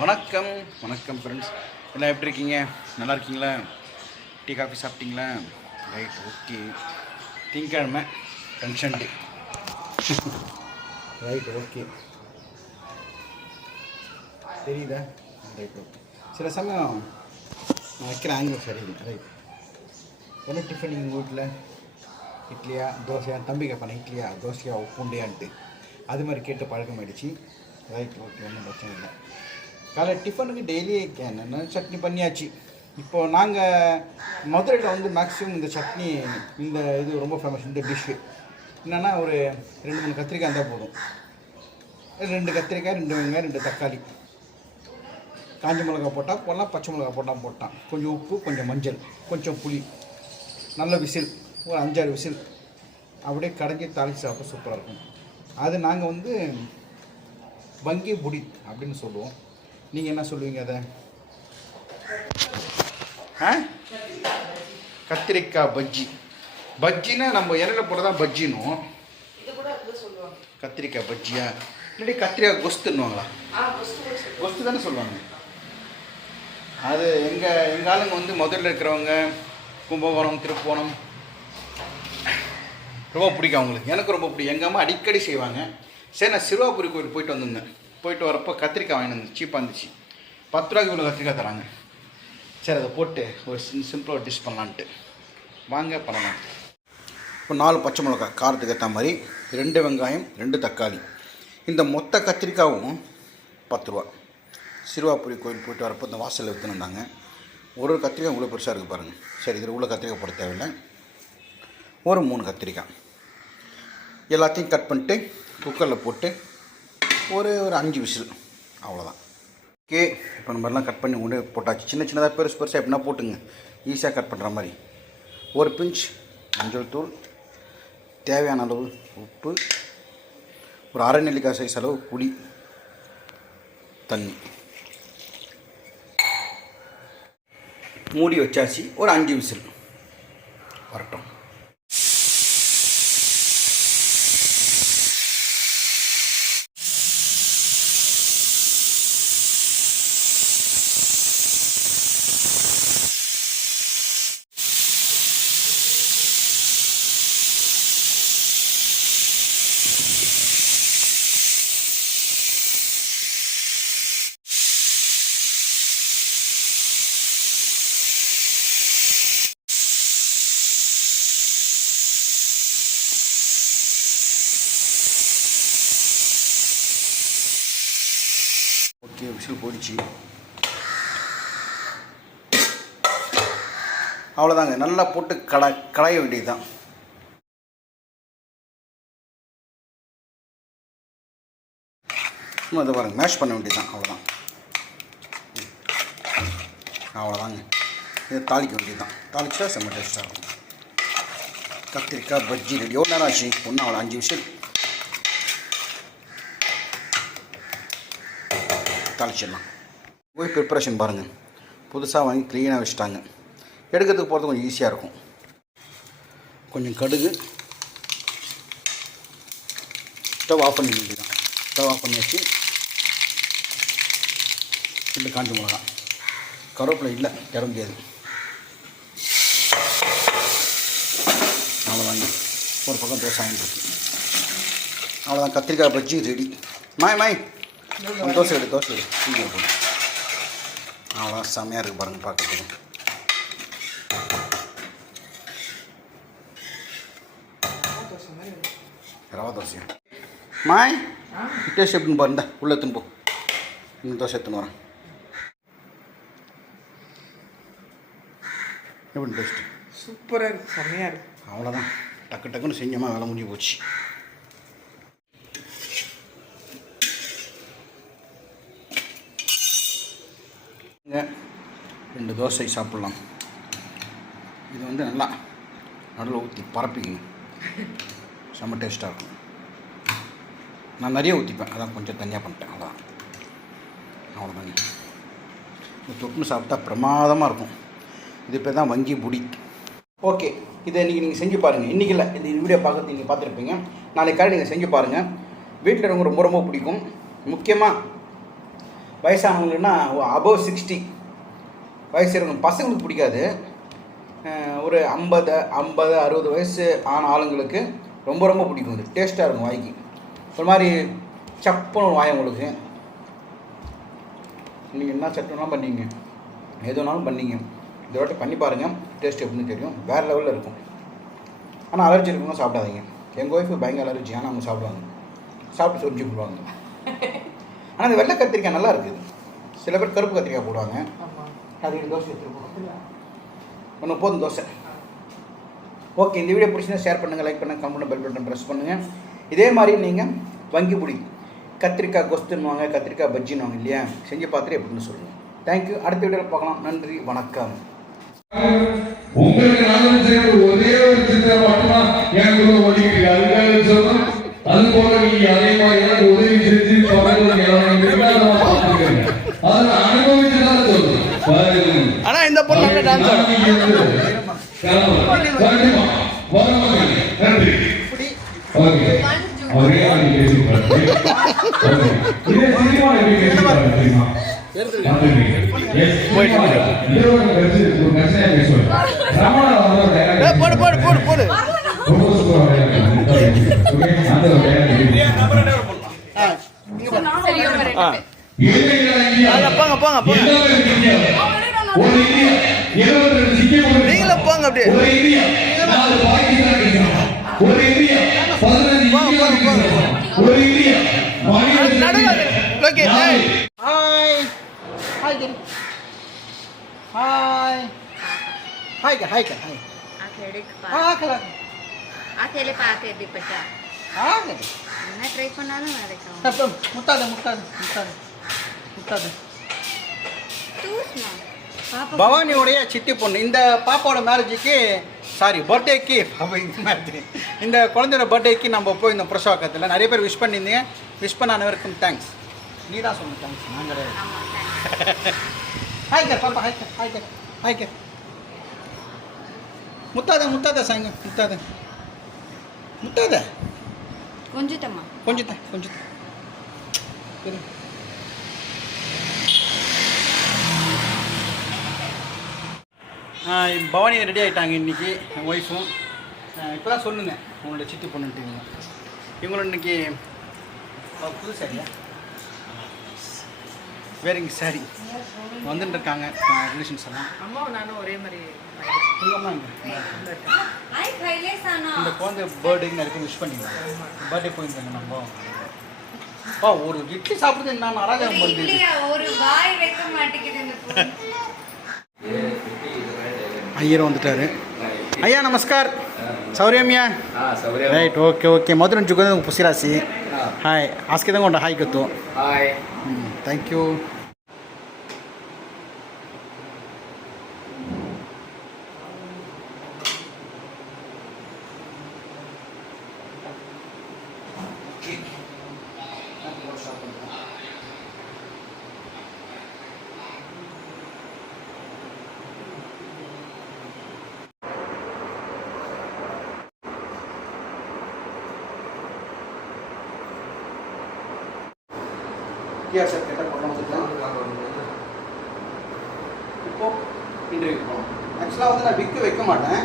வணக்கம் வணக்கம் ஃப்ரெண்ட்ஸ் எல்லாம் எப்படி இருக்கீங்க? நல்லா இருக்கீங்களா? டீ காஃபி சாப்பிட்டீங்களா? ரைட் ஓகே திங்கக்கிழமை டென்ஷன் டே ரைட் ஓகே தெரியுதா? ரைட் ஓகே சில சமயம் நான் வைக்கிற ஆங்கிலம் சரியில்லை. ரைட் என்ன டிஃபன் எங்கள் வீட்டில் இட்லியா தோசையா? தம்பி கேட்பானே இட்லியா தோசையா உப்புண்டியான்ட்டு. அது மாதிரி கேட்டு பழக்கமாயிடுச்சு. ரைட் ஓகே ஒன்றும் பிரச்சனை இல்லை. காலை டிஃபனுக்கு டெய்லி என்னென்ன சட்னி பண்ணியாச்சு. இப்போது நாங்கள் மதுரையில் வந்து மேக்ஸிமம் இந்த சட்னி இந்த இது ரொம்ப ஃபேமஸ் இந்த டிஷ்ஷு என்னென்னா ஒரு ரெண்டு மூணு கத்திரிக்காய் இருந்தால் போதும். ரெண்டு கத்திரிக்காய் ரெண்டு வெங்காயம் ரெண்டு தக்காளி. காஞ்ச மிளகா போட்டால் போடலாம் பச்சை மிளகா போட்டால் போட்டான் கொஞ்சம் உப்பு கொஞ்சம் மஞ்சள் கொஞ்சம் புளி. நல்ல விசில் ஒரு அஞ்சாறு விசில். அப்படியே கடைஞ்சி தாளித்து சாப்பிட சூப்பராக இருக்கும். அது நாங்கள் வந்து வங்கி புடி அப்படின்னு சொல்லுவோம். நீங்கள் என்ன சொல்லுவீங்க அதை? ஆ? கத்திரிக்காய் பஜ்ஜி. பஜ்ஜினா நம்ம இலையில போட தான் பஜ்ஜினும் கத்திரிக்காய் பஜ்ஜியா? இல்லாட்டி கத்திரிக்காய் கொஸ்துன்னுவாங்களா? கொஸ்து தானே சொல்லுவாங்க. அது எங்கள் எங்கள் ஆளுங்க வந்து முதல்ல இருக்கிறவங்க கும்பகோணம் திருப்போணம் ரொம்ப பிடிக்கும் அவங்களுக்கு. எனக்கு ரொம்ப பிடிக்கும். எங்கள் அம்மா அடிக்கடி செய்வாங்க. சரி நான் சிறுவாபுரி கோயில் போயிட்டு வந்திருந்தேன். போயிட்டு வரப்போ கத்திரிக்காய் வாங்கிட்டு வந்து சீப்பாக இருந்துச்சு. பத்து ரூபாய்க்கு இவ்வளோ கத்திரிக்காய் தராங்க. சரி அதை போட்டு ஒரு சிம் சிம்பிளாக டிஷ் பண்ணலான்ட்டு. வாங்க பண்ணலாம். இப்போ நாலு பச்சை மிளகாய் காரத்துக்கு ஏற்ற மாதிரி ரெண்டு வெங்காயம் ரெண்டு தக்காளி. இந்த மொத்த கத்திரிக்காயும் பத்து ரூபா. சிறுவாபுரி கோயில் போயிட்டு வரப்போ இந்த வாசலில் விற்றுன்னு இருந்தாங்க ஒரு ஒரு கத்திரிக்காய் இவ்வளோ பெருசாக இருக்குது பாருங்கள் சரி இதில் உள்ள கத்திரிக்காய் போட தேவையில்லை. ஒரு மூணு கத்திரிக்காய். எல்லாத்தையும் கட் பண்ணிட்டு குக்கரில் போட்டு ஒரு ஒரு அஞ்சு விசில். அவ்வளோதான் ஓகே இப்போ நம்ம எல்லாம் கட் பண்ணி உண்டே போட்டாச்சு. சின்ன சின்னதாக பெருசு பெருசாக எப்படின்னா போட்டுங்க. ஈஸியாக கட் பண்ணுற மாதிரி. ஒரு பிஞ்ச் மஞ்சள் தூள் தேவையான அளவு உப்பு ஒரு அரை நெல்லிக்காய் சைஸ் அளவு புளி தண்ணி. மூடி வச்சாச்சு. ஒரு அஞ்சு விசில். வரட்டும் ஓகே விசில் போயிடுச்சு. அவ்வளோதாங்க நல்லா போட்டு கட களைய வேண்டியது தான் அதை பாருங்க மேஷ் பண்ண வேண்டியது தான் அவ்வளோதான் அவ்வளோதாங்க இதை தாளிக்க வேண்டியது தான் தாளிச்சா செம்ம டேஸ்ட்டாக இருக்கும். கத்திரிக்காய் பஜ்ஜி ரெடி. எவ்வளோ நேரம் ஆச்சு? ஒன்றும் அவ்வளோ அஞ்சு விஷயம் தாளிச்சிடலாம் போய் ப்ரிப்பரேஷன் பாருங்கள் புதுசாக வாங்கி க்ளீனாக வச்சுட்டாங்க. எடுக்கிறதுக்கு போகிறது கொஞ்சம் ஈஸியாக இருக்கும். கொஞ்சம் கடுகு. ஸ்டவ் ஆஃப் பண்ணி வேண்டியதான் ஸ்டவ் ஆஃப் பண்ணி வச்சு ரெண்டு காஞ்ச மிளகா கருவேப்பிலை இல்லை தர முடியாது. அவ்வளோதாங்க ஒரு பக்கம் தோசை வாங்கிட்டு அவ்வளோதான் கத்திரிக்காய் பஜ்ஜி ரெடி மாய் மாய். தோசை எடு தோசை எடு. சீக்கிரம் போடு. அவ்வளோ செம்மையாக இருக்குது பாருங்கள் பார்க்கறதுக்கு. ரவா தோசையா? மாய் டேஸ்ட் எப்படின்னு பாருந்தா உள்ளே எடுத்துன்னு போ. இந்த தோசை எடுத்துன்னு வரேன். எப்படி டேஸ்ட்டு சூப்பரா இருக்கு செம்மையா இருக்கு. அவ்வளோதான் டக்கு டக்குன்னு செஞ்சோமா வேலை முடிஞ்சு போச்சு. ரெண்டு தோசை சாப்பிட்லாம். இது வந்து நல்லா நடுவில் ஊற்றி பரப்பிக்கணும். செம்ம டேஸ்ட்டாக இருக்கும். நான் நிறைய ஊற்றிப்பேன் அதான் கொஞ்சம் தனியாக பண்ணிட்டேன். அதான். அவ்வளோதாங்க இது தொட்டுன்னு சாப்பிட்டா பிரமாதமாக இருக்கும். இது பேர் தான் வங்கி புடி. ஓகே. இதை இன்றைக்கி நீங்கள் செஞ்சு பாருங்கள் இன்றைக்கி இல்லை. இந்த வீடியோ பார்க்கறது நீங்கள் பார்த்துருப்பீங்க. நாளைக்கு காலை நீங்கள் செஞ்சு பாருங்கள் வீட்டில் எனக்கு ரொம்ப ரொம்ப பிடிக்கும். முக்கியமாக வயசானவங்கன்னா அபவ் சிக்ஸ்டி வயசு இருக்கும் பசங்களுக்கு பிடிக்காது. ஒரு ஐம்பது ஐம்பது அறுபது வயசு ஆன ஆளுங்களுக்கு ரொம்ப ரொம்ப பிடிக்கும் இது. டேஸ்ட்டாக இருக்கும் வாய்க்கு. ஒரு மாதிரி சப்புன்னு வாய் உங்களுக்கு. நீங்கள் என்ன சட்டம்லாம் பண்ணீங்க. எது வேணாலும் பண்ணீங்க. இந்த வாட்டி பண்ணி பாருங்கள் டேஸ்ட் எப்படின்னு தெரியும். வேறு லெவலில் இருக்கும். ஆனால் அலர்ஜி இருக்கவங்க சாப்பிடாதீங்க. எங்கள் ஒய்ஃபு பயங்கர அலர்ஜி ஆனால் அவங்க சாப்பிடுவாங்க. சாப்பிட்டு சொரிஞ்சு போடுவாங்க ஆனால் இந்த வெள்ளை கத்திரிக்காய் நல்லா இருக்குது. சில பேர் கருப்பு கத்திரிக்காய் போடுவாங்க. அது தோசை எடுத்துகிட்டு ஒன்று போதும் தோசை. ஓகே இந்த வீடியோ பிடிச்சிருந்தா ஷேர் பண்ணுங்கள் லைக் பண்ணுங்கள் கமெண்ட் பெல் பட்டன் ப்ரெஸ் பண்ணுங்கள் இதே மாதிரி நீங்கள் வங்கி புடி கத்திரிக்காய் கொஸ்துன்னுவாங்க கத்திரிக்காய் பஜ்ஜின்னுவாங்க இல்லையா? செஞ்சு பார்த்துட்டு எப்படின்னு சொல்லுங்கள் தேங்க்யூ அடுத்த வீடியோவில் பார்க்கலாம். நன்றி வணக்கம். உங்களுக்கு ஒரே ஒரு சிந்தனை மட்டும்தான் எனக்கு ஒதுக்கீடு அதுக்காக சொல்றேன். அது போல நீங்க அதே மாதிரி எனக்கு உதவி செஞ்சு பக்கத்துல எல்லாரும் இருந்தா நான் பார்த்துக்கிறேன் அதை நான் அனுபவிச்சு தான் சொல்றேன் பாருங்க. ஆனால் இந்த பொண்ணு நல்லா டான்ஸ் நான் இங்க இருந்து கிளம்புறேன். கண்டிப்பா. வரமாட்டீங்க. நன்றி ஓகே ஒரே ஆள் பேசி. இதே சினிமா எப்படி பேசி தெரியுமா போடு போடு போடு போடு போங்க போங்க. போங்க நீங்களும் போங்க அப்படியே. ஓகே ஹாய் ஹாய் கே ஹாய் ஹாய் கே ஹாய் கே ஹாய் ஆக்கேடிக்கு ஆ பா கலா ஆக்கேலே பாக்கேடி பட்டா ஆ கே என்ன ட்ரை பண்ணாலும் முட்டாத முட்டாத முட்டாத தூஸ்மா பாப்பா பவானியோடைய சித்தி பொண்ணு. இந்த பாப்பாவோட மேரேஜுக்கு சாரி பர்த்டேக்கு இந்த குழந்தையோட பர்த்டேக்கு நம்ம போய் இந்த பிரசவக்கத்தில் நிறைய பேர் விஷ் பண்ணியிருந்தீங்க. விஷ் பண்ண அனைவருக்கும் தேங்க்ஸ் நீ தான் சொன்ன தேங்க்ஸ் நான் கிடையாது. ஹாய் கர் பாப்பா ஹாய் கர் ஹாய் கர் ஹாய் கர் முத்தாத முத்தாத சாங்க முத்தாத. முத்தாத. கொஞ்சம் தம்மா கொஞ்சம் தான் கொஞ்சம் தான். இரு. ஆ, பவானி ரெடி ஆகிட்டாங்க இன்னைக்கு என் ஒய்ஃபும் இப்போ தான் சொல்லுங்க உங்களோட சித்தி பொண்ணுன்ட்டு இவங்க இவங்களும் இன்னைக்கு அவ புது சாரியா வேறங்க சாரி வந்துட்டு இருக்காங்க ரிலேஷன்ஸ் எல்லாம். இந்த குழந்தை பர்த்டேக்கு நிறைய விஷ் பண்ணிருந்தாங்க பர்த்டே போயிருந்தாங்க நம்ம. பா ஒரு இட்லி சாப்பிடுறது என்ன அராஜகம் பண்ணுது ஒரு வாய் வைக்க மாட்டேங்குது ஐயரும் வந்துட்டார் ஐயா நமஸ்கார் ಸೌರ್ಯಮ್ಯ ರೈಟ್ ಓಕೆ ಓಕೆ ಮೊದಲು ಜುಗದ ಪುಸಿರಾಸಿ ಹಾಯ್ ಆಸ್ಕಿದಂಗೆ ಉಂಟು ಹಾಯ್ ಗೊತ್ತು ಹಾಯ್ ಹ್ಞೂ ಥ್ಯಾಂಕ್ ಯು சார் கேட்டால் பண்ண வந்துருக்கேன் இப்போ இன்டர்வியூ போகணும். ஆக்சுவலாக வந்து நான் விக்கு வைக்க மாட்டேன்.